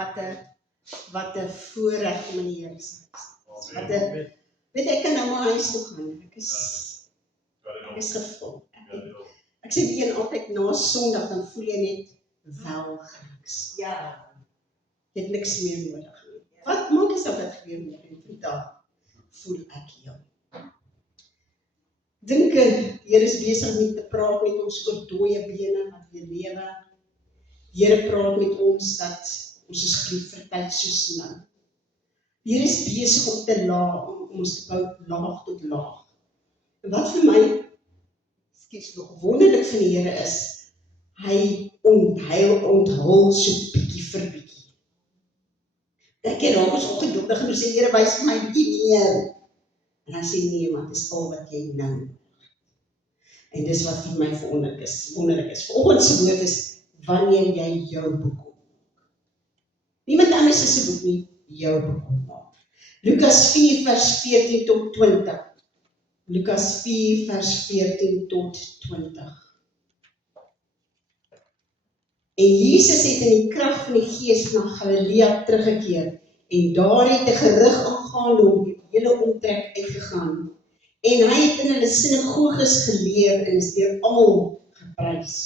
wat 'n voorreg om in die Here se huis te wees. Weet ek kan nou maar huis toe gaan. Ek is gevul. Ek sê weer altyd na Sondag dan voel jy net wel gerus. Ja. Jy het niks meer nodig nie. Wat maak as dit gebeur met en vandag voel ek jou. Dink die Here is besig met te praat met ons oor dooie bene wat weer lewe. Die Here praat met ons dat ons is gloed vir tyd soos nou. Die Here is besig om te om ons te bou laag tot laag. En wat vir my nog wonderlik van die Here is, hy onthul so bietjie vir bietjie. Ek het raak ons ongeduldig en sê, Here, wys vir my bietjie meer. En hy sê, nee, maar dit is al wat jy nou. En dis wat vir my wonderlik is. Vanoggend se woord is, wanneer jy jou boek opmaak. Niemand anders is 'n boek nie, jou boek opmaak. Lukas 4 vers 14 tot 20. Lukas 4 vers 14 tot 20. En Jesus het in die krag van die Gees na Galilea teruggekeer en daar het 'n gerug aangaan om die hele omtrek uitgegaan. En hy het in hulle sinagoges geleer en is deur almal geprys.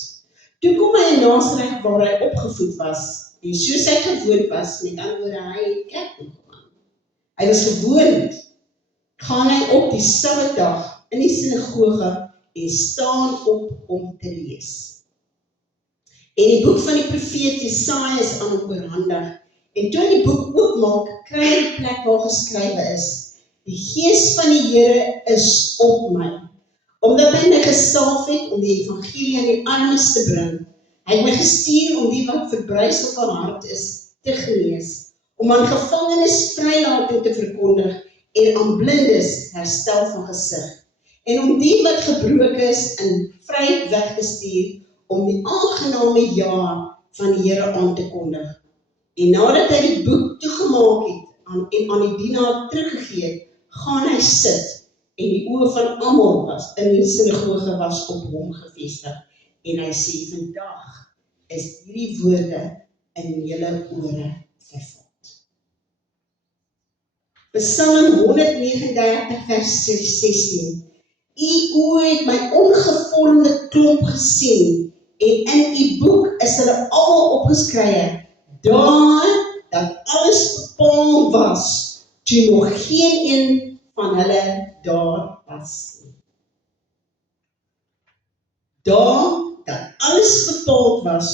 Toe kom hy in Nasaret waar hy opgevoed was en soos hy gewoond was, met ander woorde, hy het kerk toe gegaan. Hy was gewoond, gaan hy op die Sabbatdag in die sinagoge en staan op om te lees. En die boek van die profeet Jesaja is aan hom oorhandig. En toe hy die boek oopmaak, kry hy die plek waar geskrywe is, die Gees van die Here is op my, omdat hy my gesalf het om die evangelie aan die armes te bring. Hy het my gestuur om die wat verbrysel van hart is te genees, om aan gevangenes vrylating te verkondig en aan blindes herstel van gesig, en om die wat gebroken is in vryheid weg te stuur, om die aangename jaar van die Here aan te kondig. En nadat hy die boek toegemaak het en aan die dienaar teruggegee het, gaan hy sit, en die oë van almal in die sinagoge was op hom gefestig. En hy sê, vandag is hierdie woorde in julle ore vervuld. Psalm 139 vers 16. U oë het my ongevormde klomp gesien, en in u boek is hulle almal opgeskrywe, daar dat alles bepaal was, toe nog geen een van hulle daar was nie. Daar dat alles bepaal was,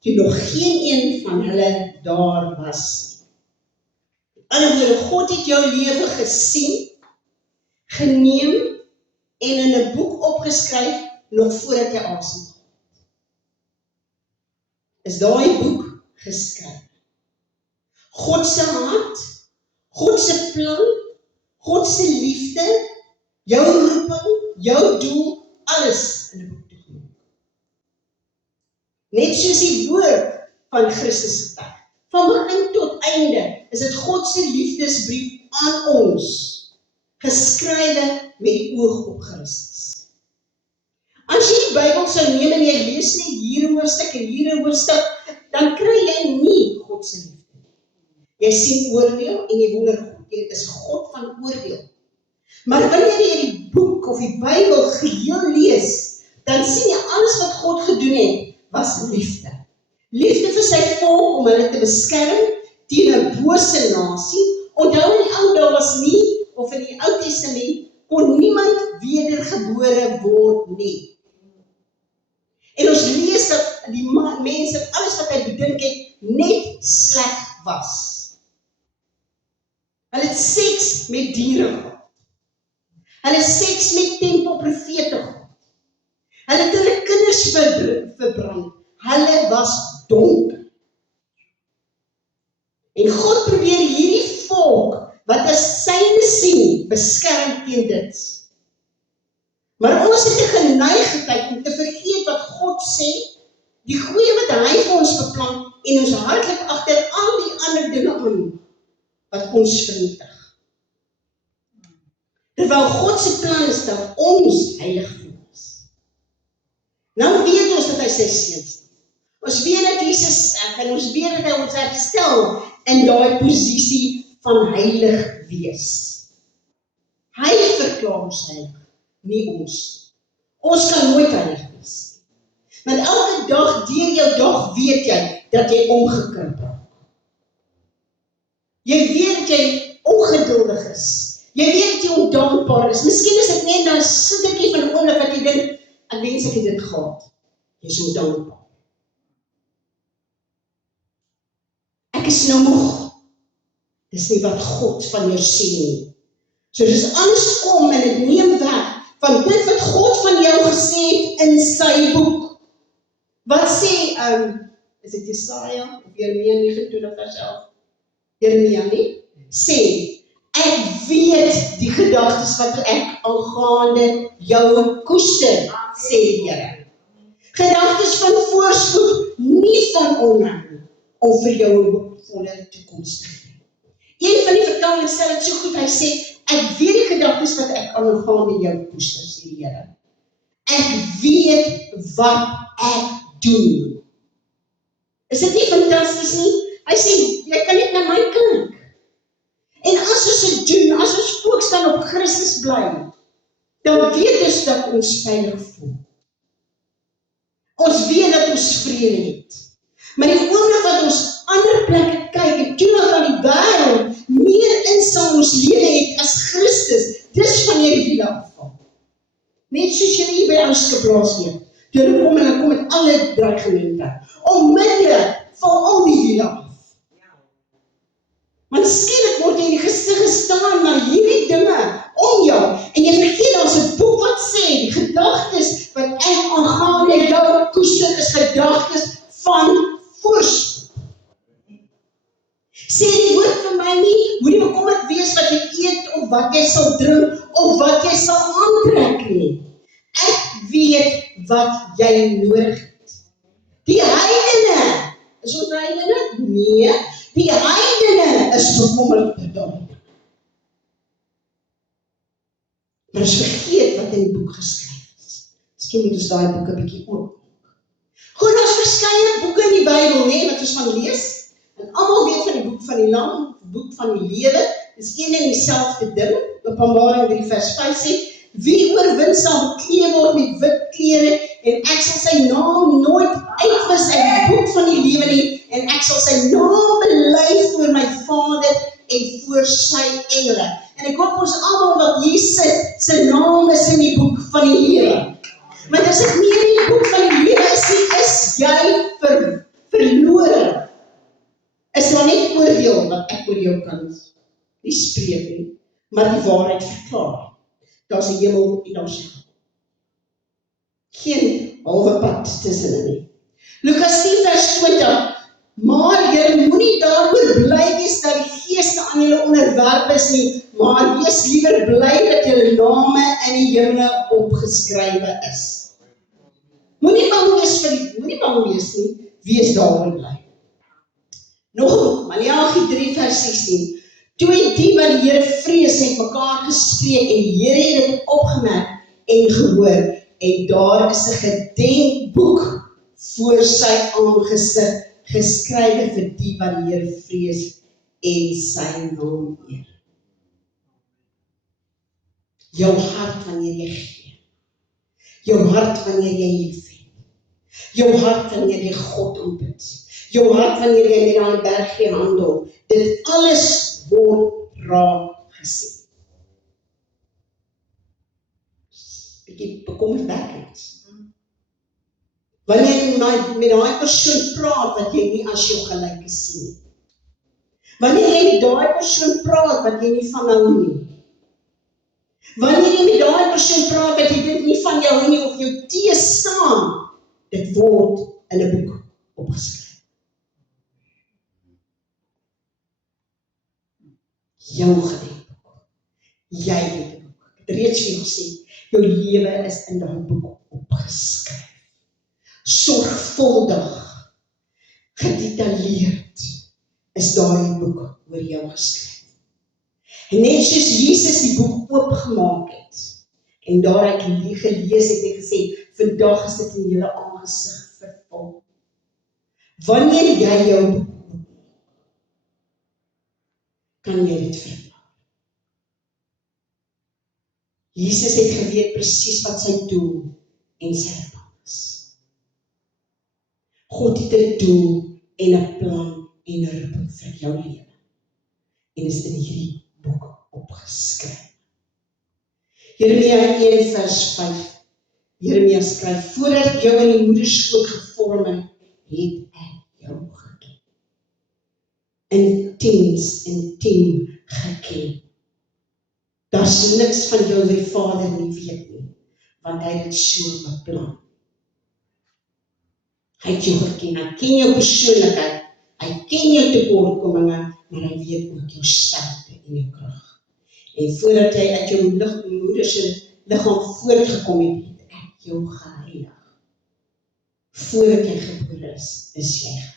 toe nog geen een van hulle daar was nie. In ander woorde, God het jou lewe gesien, geneem en in 'n boek opgeskryf nog voordat jy asem gehad. Is daai boek geskryf. God se hart, God se plan, God se liefde, jou roeping, jou doel, alles in 'n boek toegemaak. Net soos die woord van Christus getuig. Van begin tot einde is dit God se liefdesbrief aan ons, geskrywe met die oog op Christus. As jy die Bybel sou neem en jy lees net hier 'n hoofstuk en hier 'n hoofstuk, dan kry jy nie God se liefde. Jy sien oordeel en jy wonder, dit is God van oordeel. Maar wanneer jy die boek of die Bybel geheel lees, dan sien jy alles wat God gedoen het, was liefde. Liefde vir sy volk om hulle te beskerm teen 'n bose nasie. Onthou in die ou dae was nie, of in die Ou Testament, kon niemand wedergebore word nie. En ons lees dat die mense, alles wat hy bedink het, net sleg was. Hulle het seks met diere gehad. Hulle het seks met tempelprofete gehad. Hulle het hulle kinders verbrand. Hulle was donker. En God probeer hierdie volk, wat as syne sien, beskerm teen dit. Maar ons het 'n geneigtheid om te vergeet wat God sê, die goeie wat hy vir ons beplan, en ons hardloop agter al die ander dinge aan, wat ons vernietig. Terwyl God se plan is dat ons heilig is. Nou weet ons dat hy sy seun stuur. Ons weet dat Jesus sterk en ons weet dat hy ons herstel in daai posisie van heilig wees. Hy verklaar ons heilig, nie ons. Ons kan nooit heilig wees. Want elke dag deur jou dag weet jy dat jy ongekrimp raak. Jy weet dat jy ongeduldig is. Jy weet dat jy ondankbaar is. Miskien is dit net nou 'n stukkie van 'n oomblik wat jy dink, ek wens ek het dit gehad. Jy is ondankbaar. Ek is nou moeg. Dis nie wat God van jou sê nie. So dis anders kom en dit neem weg van dit wat God van jou gesê het in sy boek. Wat sê, is dit Jesaja of Jeremia 29 vers 11? Jeremia nie? Sê, ek weet die gedagtes wat ek aangaande jou koester, sê die Here. Gedagtes van voorspoed, nie van onheil nie, om vir jou 'n hoopvolle toekoms te gee. Een van die vertalings stel dit so goed, hy sê, ek weet die gedagtes wat ek aangaande jou koester, sê die Here. Ek weet wat ek doen. Is dit nie fantasties nie? Hy sê, jy kan net na my kyk. En as ons dit doen, as ons fokus dan op Christus bly, dan weet ons dat ons veilig voel. Ons weet dat ons vrede het. Maar die oomblik wat ons ander plekke kyk en toelaat aan die wêreld meer insig ons lewe het as Christus, dis wanneer die wiele afval. Net soos jy hier by ons geplaas het. Toe hulle kom en hulle kom met alle dreigemente. Onmiddellik val al die wiele af. Want skielik word jy in die gesig gestaan na hierdie dinge om jou. En jy vergeet daar's 'n boek wat sê, die gedagtes wat ek aangaande jou koester is gedagtes van voorspoed. Sê die woord vir my nie, moenie bekommerd wees wat jy eet of wat jy sal drink of wat jy sal aantrek nie. Ek weet wat jy nodig het. Die heidene, is ons heidene? Nee, die heidene is bekommerd oor daai. Maar ons vergeet wat in die boek geskryf is. Miskien moet ons daai boek 'n bietjie oop. Goed, daar's verskeie boeke in die Bybel, nee, wat ons van lees. En almal weet van die boek van die Lam, die boek van die lewe, dis een en dieselfde ding. Openbaring 3 vers 5 sê, wie oorwin sal bekleed word met wit klere, en ek sal sy naam nooit uitwis uit die boek van die lewe nie, en ek sal sy naam bely voor my Vader en voor sy engele. En ek hoop ons almal wat hier sit, sy naam is in die boek van die lewe. Want as ek nie in die boek van die lewe is nie, is jy verlore. Is daar net oordeel wat ek oor jou kan nie spreek nie, maar die waarheid verklaar. Daar's 'n hemel en daar's 'n hel. Geen halwe pad tussenin nie. Lukas 10 vers 20, maar julle moenie daaroor bly wees dat die geeste aan julle onderwerp is nie, maar wees liewer bly dat julle name in die hemele opgeskrywe is. Moenie bang wees nie, wees daaroor bly. Nog 'n boek, Maleagi 3 vers 16. Toe het die wat die Here vrees met mekaar gespreek en die Here het dit opgemerk en gehoor, en daar is 'n gedenkboek voor sy aangesig geskrywe vir die wat die Here vrees en sy naam eer. Jou hart wanneer jy gee, jou hart wanneer jy liefhet, jou hart wanneer jy God aanbid, jou hart wanneer jy met daai bergie handel, dit alles word raak gesien. Bietjie bekommerwekkend. Wanneer jy met daai persoon praat wat jy nie as jou gelyke sien nie. Wanneer jy met daai persoon praat wat jy nie van hou nie. Wanneer jy met daai persoon praat wat jy dit nie van jou hou nie of jou teestaan, dit word in 'n boek opgeskryf. Jou gedenkboek. Jy het 'n boek. Ek het reeds vir jou gesê, jou lewe is in daai boek opgeskryf. Sorgvuldig, gedetailleerd is daai boek oor jou geskryf. En net soos Jesus die boek oopgemaak het en daaruit gelees het en gesê, vandag is dit in julle aangesig vervul. Wanneer jy jou kan jy dit verklaar. Jesus het geweet presies wat sy doel en sy plan is. God het 'n doel en 'n plan en 'n roeping vir jou lewe. En is in hierdie boek opgeskryf. Jeremia 1 vers 5. Jeremia skryf, voordat ek jou in die moederskoot gevorm het, het ek jou geken. Intiem geken. Daar's niks van jou wat die Vader nie weet nie, want hy het dit so beplan. Hy het jou geken, hy ken jou persoonlikheid, hy ken jou tekortkominge, maar hy weet ook jou sterkte en jou krag. En voordat jy uit jou moederse liggaam voortgekom het, het ek jou geheilig. Voordat jy gebore is jy geheilig.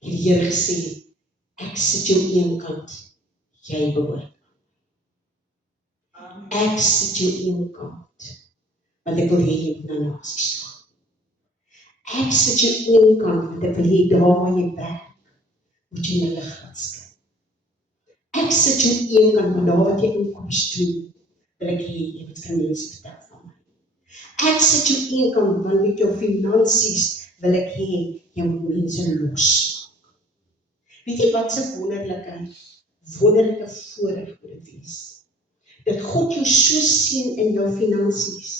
En die Here gesê, ek sit jou eenkant, jy behoort. Ek sit jou eenkant, want ek wil hê jy moet na nasies gaan. Ek sit jou eenkant, want ek wil hê daar waar jy werk, moet jy my lig laat skyn. Ek sit jou eenkant, want daar wat jy inkomste doen, wil ek hê jy moet vir mense vertel van my. Ek sit jou eenkant, want met jou finansies wil ek hê jy moet mense losmaak. Weet jy wat se wonderlike voorreg moet dit wees? Dat God jou so seën in jou finansies,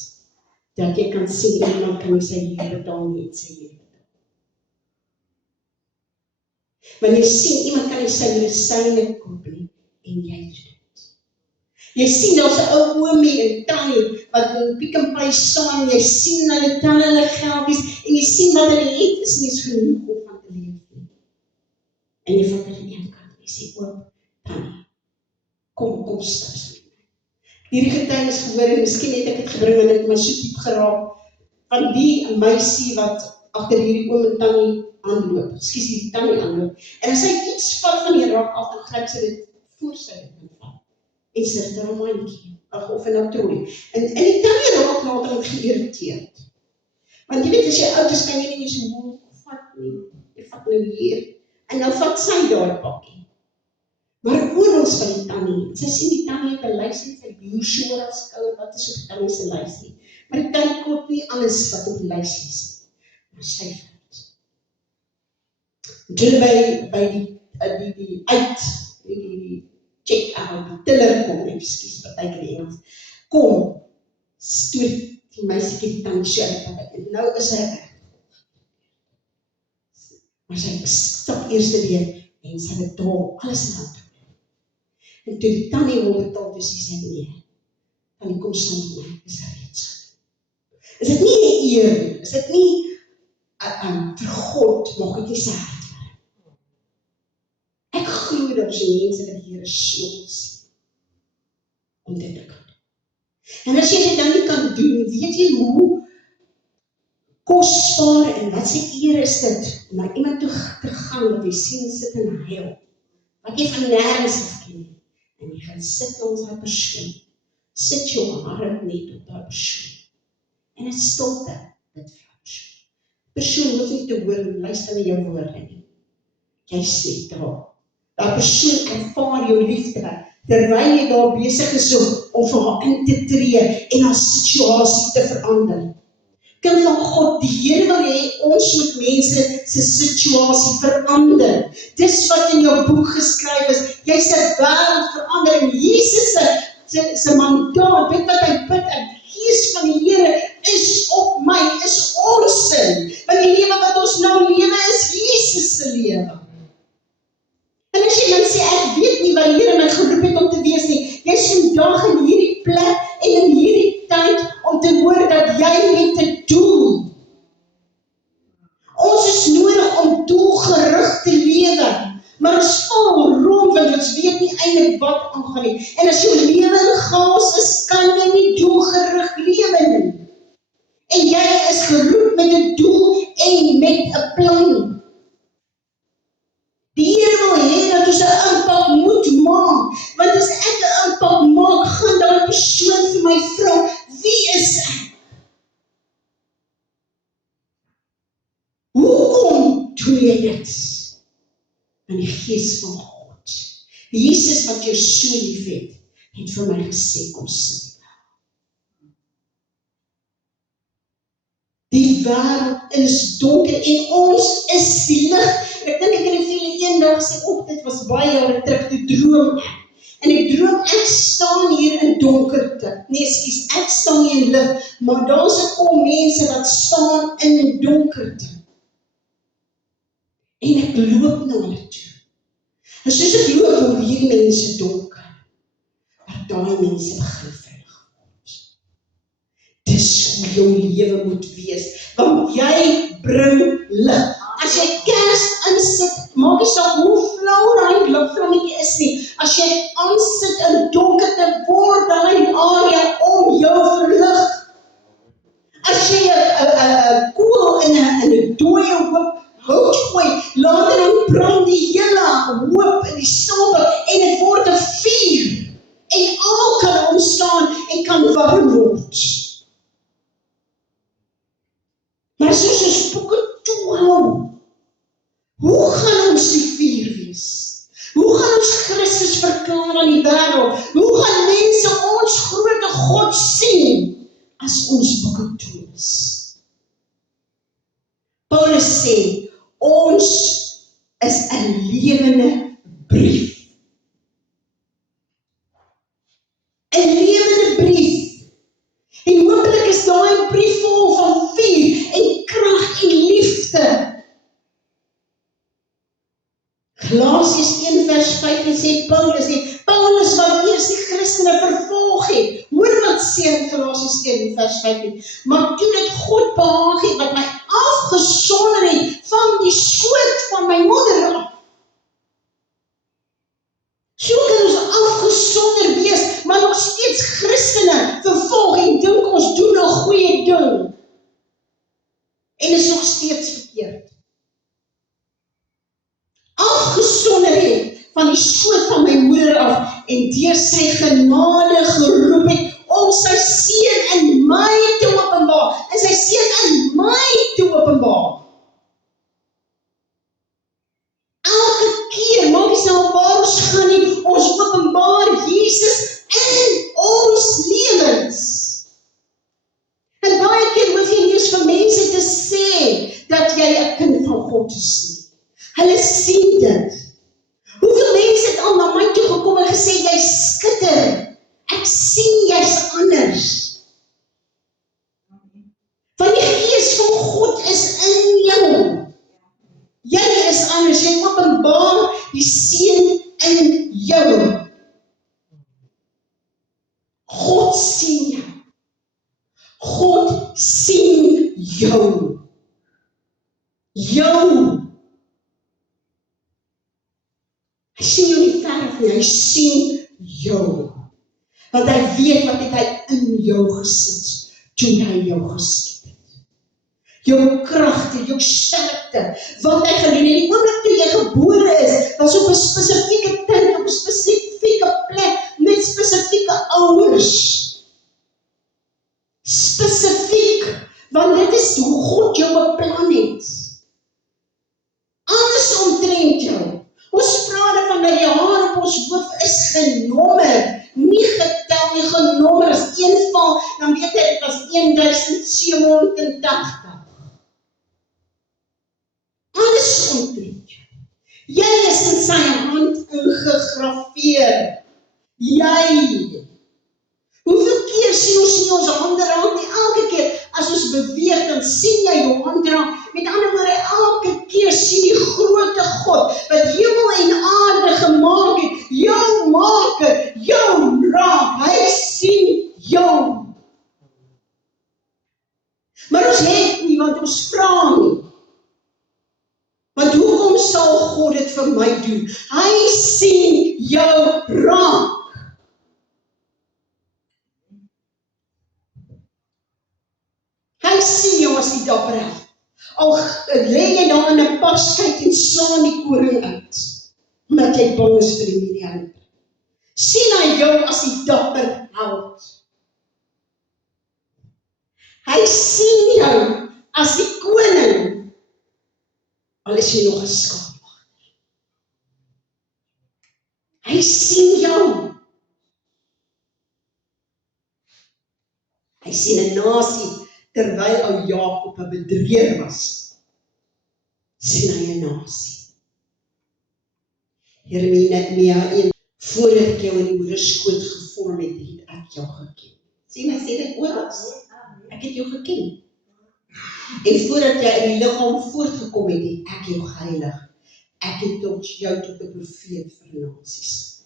dat jy kan sien iemand kan sy huur betaal nie sy huur betaal. Want jy sien iemand kan nie sy medisyne koop nie en jy doen dit. Jy sien daar's 'n ou oomie en tannie wat in Pick n Pay saam, jy sien hulle tel hulle geldies en jy sien wat hulle het is nie eens genoeg om van te leef nie. En jy vat hulle eenkant en jy sê oom, tannie, kom stap met my. Hierdie getuienis gehoor en miskien het ek dit gebring en het my so diep geraak van die meisie wat agter hierdie oom en tannie aanloop, hierdie tannie aanloop. En as hy iets vat van die rak af, dan gryp sy dit voor sy vat. En sy het 'n romantjie, of 'n natrooi. En die tannie raak later met geïrriteerd. Want jy weet, as jy oud is, kan jy nie so vat nie. Jy vat nou hier. En nou vat sy daar pakkie. Maar oor ons van die tannie, sy sien die tannie het 'n lysie, sy loer so oor haar skouer, wat is op die tannie se lysie. Maar die tannie koop nie alles wat op die lysie is. Maar sy vat. Toe by die check-out, die tiller kom, ekskuus, partykeer die Engels, kom, stoot die meisiekie die tannie so uit, en nou is hy weg. Maar sy stap eers weer, en sy betaal alles in hand. En toe die tannie wil betaal, dus sy sê nee, tannie kom saam met my, is hy reeds. Is dit nie 'n eer, is dit nie, vir God, mag ek nie sy hart werk. Ek glo dat ons mense dat die Here so wil sien, om dit te kan doen. En as jy dit dan nie kan doen, weet jy hoe kosbaar en wat sy eer is dit, om na iemand toe te gaan, wat jy sien sit en huil, wat jy van nêrens af ken, en jy gaan sit langs daai persoon, sit jou hart net op daai persoon, en in stilte, dit vir persoon. Persoon hoef nie te hoor, luister na jou woorde nie. Jy sê daar. Daai persoon ervaar jou liefde, terwyl jy daar besig is om vir haar in te tree en haar situasie te verander. Kind van God, die Here wil hê ons moet mense se situasie verander. Dis wat in jou boek geskryf is. Jy se wêreld verander en Jesus se mandaat, dit wat hy bid, die Gees van die Here is op my, is ons sin. Want die lewe wat ons nou lewe is Jesus se lewe. En as jy dan sê, ek weet nie wat die Here my geroep het om te wees nie, jy is vandag in hierdie plek en in hierdie tyd om te hoor dat jy het 'n doel. Ons is nodig om doelgerig te lewe, maar ons val rond want ons weet nie eintlik wat aangaan nie. En as jou lewe in chaos is, kan jy nie doelgerig lewe nie. En jy is geroep met 'n doel en met 'n plan. Die Here wil hê dat ons 'n impak moet maak, want as ek 'n impak maak, gaan daai persoon vir my vra, wie is ek? doen jy dit? In die gees van God. Jesus wat jou so lief het vir my gesê, kom sit. Die wêreld is donker en ons is die lig. Ek dink ek het vir eendag sê, dit was baie jare terug, toe droom ek. En ek droom, ek staan hier in donkerte. Nee, ekskuus, ek staan hier in lig, maar daar's 'n klomp mense wat staan in donkerte. En ek loop na hulle toe. En soos ek loop, word hierdie mense donker. Maar daai mense begin veilig word. Dis hoe jou lewe moet wees, want jy bring lig. As jy kers insit, maak nie saak hoe flou daai ligvlammetjie is nie. As jy aansit in donkerte, word daai area om jou verlig. As jy 'n koel in 'n dooie hout gooi, later dan brand die hele hoop in die stapel en dit word 'n vuur. En almal kan omstaan en kan warm word. Maar soos ons boeke toehou, hoe gaan ons die vuur wees? Hoe gaan ons Christus verklaar aan die wêreld? Hoe gaan mense ons groot God sien as ons boeke toe is? Paulus sê, ons is 'n lewende brief. 'n lewende brief. En hopelik is daai brief vol van vuur en krag en liefde. Galasiërs 1 vers 15 sê Paulus wat eers die Christene vervolg het. Hoor wat sê in Galasiërs 1 vers 15. Maar toe dit God behaag het wat my afgesonder het van die skoot van my moeder af. So kan ons afgesonder wees, maar nog steeds Christene vervolg en dink ons doen 'n goeie ding. En is nog steeds verkeerd. Afgesonder het van die skoot van my moeder af en deur sy genade geroep het om sy seun in my te openbaar. En sy seun in my te openbaar. Elke keer, maak nie saak waar ons gaan nie, ons openbaar Jesus in ons lewens. En baie keer hoef jy nie eens vir mense te sê dat jy 'n kind van God is nie. Hulle sien dit. Hoeveel mense het al na my toe gekom en gesê, jy skitter, ek sien jy's anders. Want die gees van God is in jou. Jy is anders, jy openbaar die seun in jou. God sien jou. God sien jou. Jou. Hy sien jou nie ver af nie, hy sien jou. Want hy weet wat het hy in jou gesit, toe hy jou geskep het. Jou kragte, jou sterkte, wat hy gedoen het, die oomblik toe jy gebore is, was op 'n spesifieke tyd, op 'n spesifieke plek, met spesifieke ouers. Spesifiek, want dit is hoe God jou beplan het. Alles omtrent jou. Ons praat van dat die haar op ons hoof is genommer, nie getel nie, genommer. As een val, dan weet jy, dit was 1780. Alles omtrent jou. Jy is in sy hand ingegrafeer. Jy. Hoeveel keer sien ons nie ons hande raak nie? Elke keer as ons beweeg, dan sien jy jou hand raak. Met ander woorde, elke keer sien die grootte God, wat hemel en aarde gemaak het, jou maker, jou raak. Hy sien jou. Maar ons het nie, want ons vra nie. Want hoekom sal God dit vir my doen? Hy sien jou raak. Hy sien jou as die dapper held. Al lê jy daar in 'n paskyk en slaan die koring uit, omdat jy bang is vir die mediant. Sien hy jou as die dapper held. Hy sien jou as die koning. al is jy nog 'n skaapwagter. Hy sien jou. Hy sien 'n nasie, terwyl ou Jakob 'n bedrieger was, sien hy 'n nasie. Jeremia 1, voordat ek jou in die moederskoot gevorm het, het ek jou geken. Sien, hy sê dit oral. Ek het jou geken. En voordat jy in die liggaam voortgekom het, het ek jou geheilig. Ek het jou tot 'n profeet vir die nasies.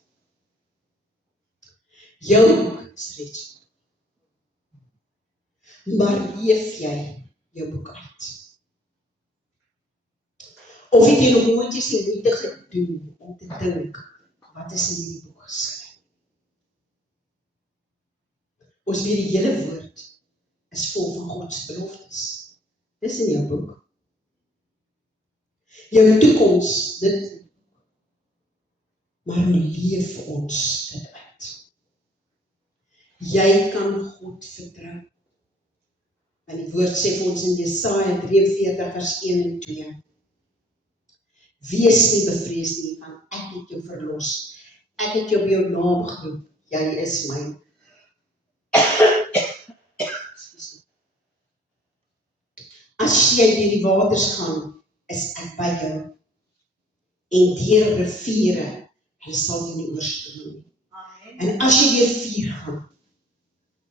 Jou boek is reeds. Maar leef jy jou boek uit? Of het jy nog nooit eens die moeite gedoen om te dink, wat is in hierdie boek geskryf? Ons weet die hele woord is vol van God se beloftes. Dis in jou boek. Jou toekoms, dit. Maar hoe leef ons dit uit? Jy kan God vertrou. Want die woord sê vir ons in Jesaja 43 vers 1 en 2. Wees nie bevrees nie, want ek het jou verlos. Ek het jou by jou naam geroep. Jy is my. As jy deur die waters gaan, is ek by jou. En deur riviere, hulle sal jou nie oorstroom. En as jy deur vuur gaan,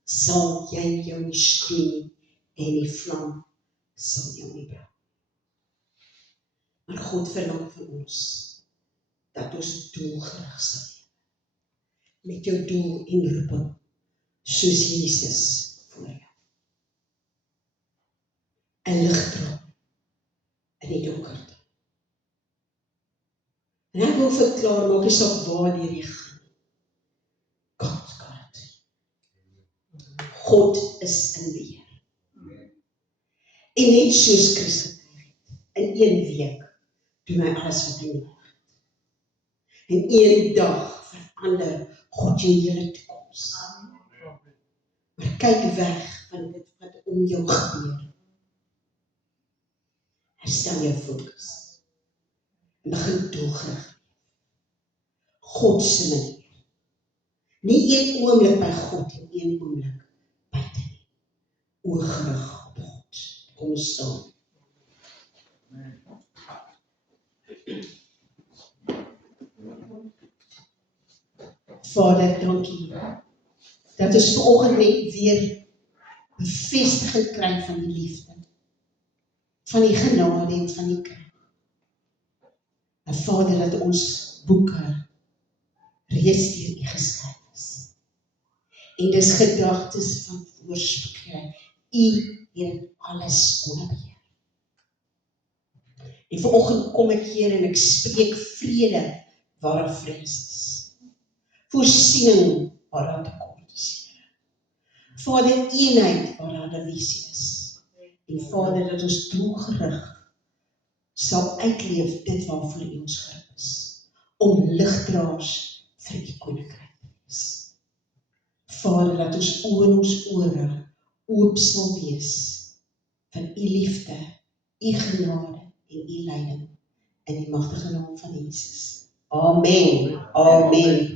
sal jy jou nie skroei nie, en die vlam sal jou nie brand. Maar God verlang van ons, dat ons doelgerig sal wees. Met jou doel en roeping, soos Jesus voor jou. 'n ligstraal in die donkerte. En ek wil verklaar, maak nie saak waar jy gaan. God's got it. God is in beheer. En net soos Christus in 1 week doen hy alles wat hy nodig het. En 1 dag verander God jou hele toekoms. Maar kyk weg van dit wat om jou gebeur. Herstel jou fokus. En begin doelgerig. God se manier. Nie 1 oomblik by God en 1 oomblik buite nie. Oorgerig op God. Kom ons staan. Vader, dankie dat ons vanoggend net weer bevestiging kry van die liefde, van die genade en van die krag. En Vader, dat ons boeke reeds deur U geskryf is. En dis gedagtes van voorspoed. U het alles onder beheer. En vanoggend kom ek hier en ek spreek vrede waar daar vrees is. Voorsiening waar daar tekort is. Vader, eenheid waar daar divisie is. En Vader, dat ons doelgerig sal uitleef dit waarvoor U ons geroep is. Om ligdraers vir U koninkryk te wees. Vader, dat ons oë en ons ore oop sal wees van U liefde, U genade en U leiding in die magtige naam van Jesus. Amen. Amen.